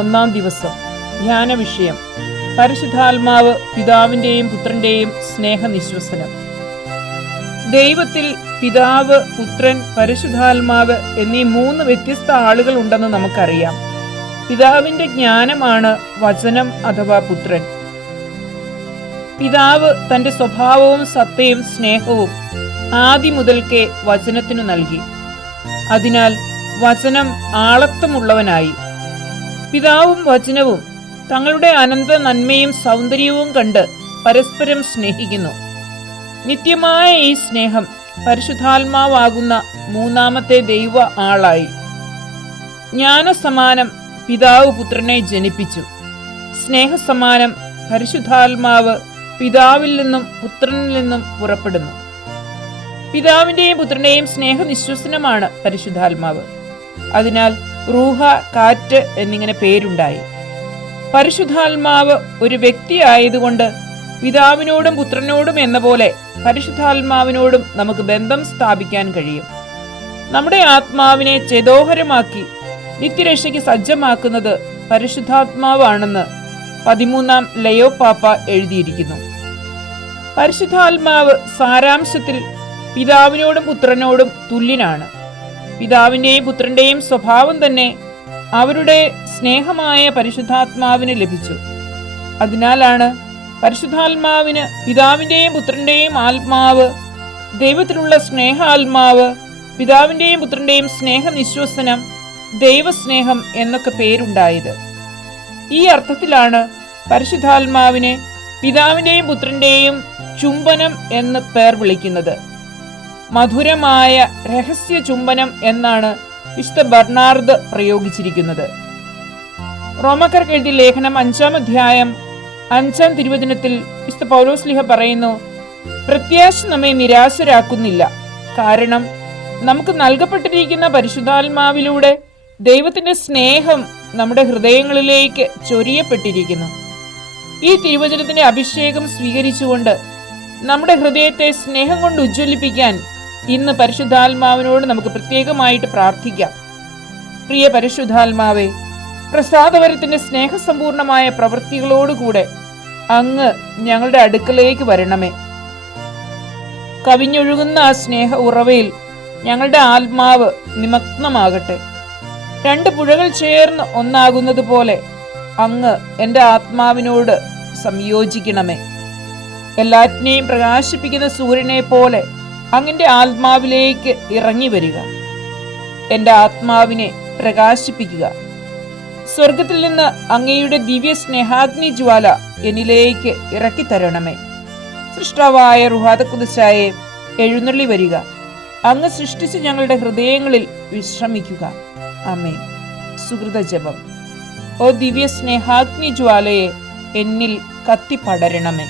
ഒന്നാം ദിവസം. ധ്യാന വിഷയം: പരിശുദ്ധാത്മാവ് പിതാവിന്റെയും പുത്രന്റെയും സ്നേഹനിശ്വസനം. ദൈവത്തിൽ പിതാവ്, പുത്രൻ, പരിശുദ്ധാത്മാവ് എന്നീ 3 വ്യത്യസ്ത ആളുകൾ ഉണ്ടെന്ന് നമുക്കറിയാം. പിതാവിന്റെ ജ്ഞാനമാണ് വചനം അഥവാ പുത്രൻ. പിതാവ് തന്റെ സ്വഭാവവും സത്തയും സ്നേഹവും ആദ്യം മുതൽക്കേ വചനത്തിനു നൽകി. അതിനാൽ വചനം ആളത്വമുള്ളവനായി. പിതാവും വചനവും തങ്ങളുടെ അനന്ത നന്മയും സൗന്ദര്യവും കണ്ട് പരസ്പരം സ്നേഹിക്കുന്നു. നിത്യമായ ഈ സ്നേഹം പരിശുദ്ധാത്മാവാകുന്ന 3ാമത്തെ ദൈവ ആളായി. ജ്ഞാനസമാനം പിതാവ് പുത്രനെ ജനിപ്പിച്ചു. സ്നേഹസമാനം പരിശുദ്ധാത്മാവ് പിതാവിൽ നിന്നും പുത്രനിൽ നിന്നും പുറപ്പെടുന്നു. പിതാവിന്റെയും പുത്രന്റെയും സ്നേഹനിശ്വസനമാണ് പരിശുദ്ധാത്മാവ്. അതിനാൽ റൂഹ, കാറ്റ് എന്നിങ്ങനെ പേരുണ്ടായി. പരിശുദ്ധാത്മാവ് ഒരു വ്യക്തി ആയതുകൊണ്ട് പിതാവിനോടും പുത്രനോടും എന്ന പോലെ പരിശുദ്ധാത്മാവിനോടും നമുക്ക് ബന്ധം സ്ഥാപിക്കാൻ കഴിയും. നമ്മുടെ ആത്മാവിനെ ചേതോഹരമാക്കി നിത്യരക്ഷയ്ക്ക് സജ്ജമാക്കുന്നത് പരിശുദ്ധാത്മാവാണെന്ന് 13ാം ലയോ പാപ്പ എഴുതിയിരിക്കുന്നു. പരിശുദ്ധാത്മാവ് സാരാംശത്തിൽ പിതാവിനോടും പുത്രനോടും തുല്യനാണ്. പിതാവിന്റെയും പുത്രന്റെയും സ്വഭാവം തന്നെ അവരുടെ സ്നേഹമായ പരിശുദ്ധാത്മാവിന് ലഭിച്ചു. അതിനാലാണ് പരിശുദ്ധാത്മാവിന് പിതാവിന്റെയും പുത്രന്റെയും ആത്മാവ്, ദൈവത്തിലുള്ള സ്നേഹാത്മാവ്, പിതാവിന്റെയും പുത്രന്റെയും സ്നേഹനിശ്വസനം, ദൈവസ്നേഹം എന്നൊക്കെ പേരുണ്ടായത്. ഈ അർത്ഥത്തിലാണ് പരിശുദ്ധാത്മാവിനെ പിതാവിന്റെയും പുത്രന്റെയും ചുംബനം എന്ന് പേർ വിളിക്കുന്നത്. മധുരമായ രഹസ്യ ചുംബനം എന്നാണ് വിശുദ്ധ ബർണാർഡ് പ്രയോഗിച്ചിരിക്കുന്നത്. റോമക്കാർക്ക് എഴുതിയ ലേഖനം 5ാം അധ്യായം 5ാം തിരുവചനത്തിൽ വിശുദ്ധ പൗലോസ്ലീഹ പറയുന്നു: പ്രത്യാശ നമ്മെ നിരാശരാക്കുന്നില്ല, കാരണം നമുക്ക് നൽകപ്പെട്ടിരിക്കുന്ന പരിശുദ്ധാത്മാവിലൂടെ ദൈവത്തിന്റെ സ്നേഹം നമ്മുടെ ഹൃദയങ്ങളിലേക്ക് ചൊരിയപ്പെട്ടിരിക്കുന്നു. ഈ തിരുവചനത്തിന്റെ അഭിഷേകം സ്വീകരിച്ചുകൊണ്ട് നമ്മുടെ ഹൃദയത്തെ സ്നേഹം കൊണ്ട് ഉജ്ജ്വലിപ്പിക്കാൻ ഇന്ന് പരിശുദ്ധാത്മാവിനോട് നമുക്ക് പ്രത്യേകമായിട്ട് പ്രാർത്ഥിക്കാം. പ്രിയ പരിശുദ്ധാത്മാവേ, പ്രസാദവരത്തിന്റെ സ്നേഹസമ്പൂർണമായ പ്രവൃത്തികളോടുകൂടെ അങ്ങ് ഞങ്ങളുടെ അടുക്കലേക്ക് വരണമേ. കവിഞ്ഞൊഴുകുന്ന ആ സ്നേഹ ഉറവയിൽ ഞങ്ങളുടെ ആത്മാവ് നിമഗ്നമാകട്ടെ. 2 പുഴകൾ ചേർന്ന് ഒന്നാകുന്നത് പോലെ അങ്ങ് എൻ്റെ ആത്മാവിനോട് സംയോജിക്കണമേ. എല്ലാറ്റിനെയും പ്രകാശിപ്പിക്കുന്ന സൂര്യനെ പോലെ അങ്ങന്റെ ആത്മാവിലേക്ക് ഇറങ്ങി വരിക. എൻ്റെ ആത്മാവിനെ പ്രകാശിപ്പിക്കുക. സ്വർഗത്തിൽ നിന്ന് അങ്ങയുടെ ദിവ്യ സ്നേഹാഗ്നി ജ്വാല എന്നിലേക്ക് ഇറക്കിത്തരണമേ. സൃഷ്ടാവായ റുഹാദഖുദ്സായെ, എഴുന്നള്ളി വരിക. അങ്ങ് സൃഷ്ടിച്ച് ഞങ്ങളുടെ ഹൃദയങ്ങളിൽ വിശ്രമിക്കുക. ആമേൻ. സുഹൃത ജപം. ഓ ദിവ്യ സ്നേഹാഗ്നി ജ്വാലയെ എന്നിൽ കത്തിപ്പടരണമേ.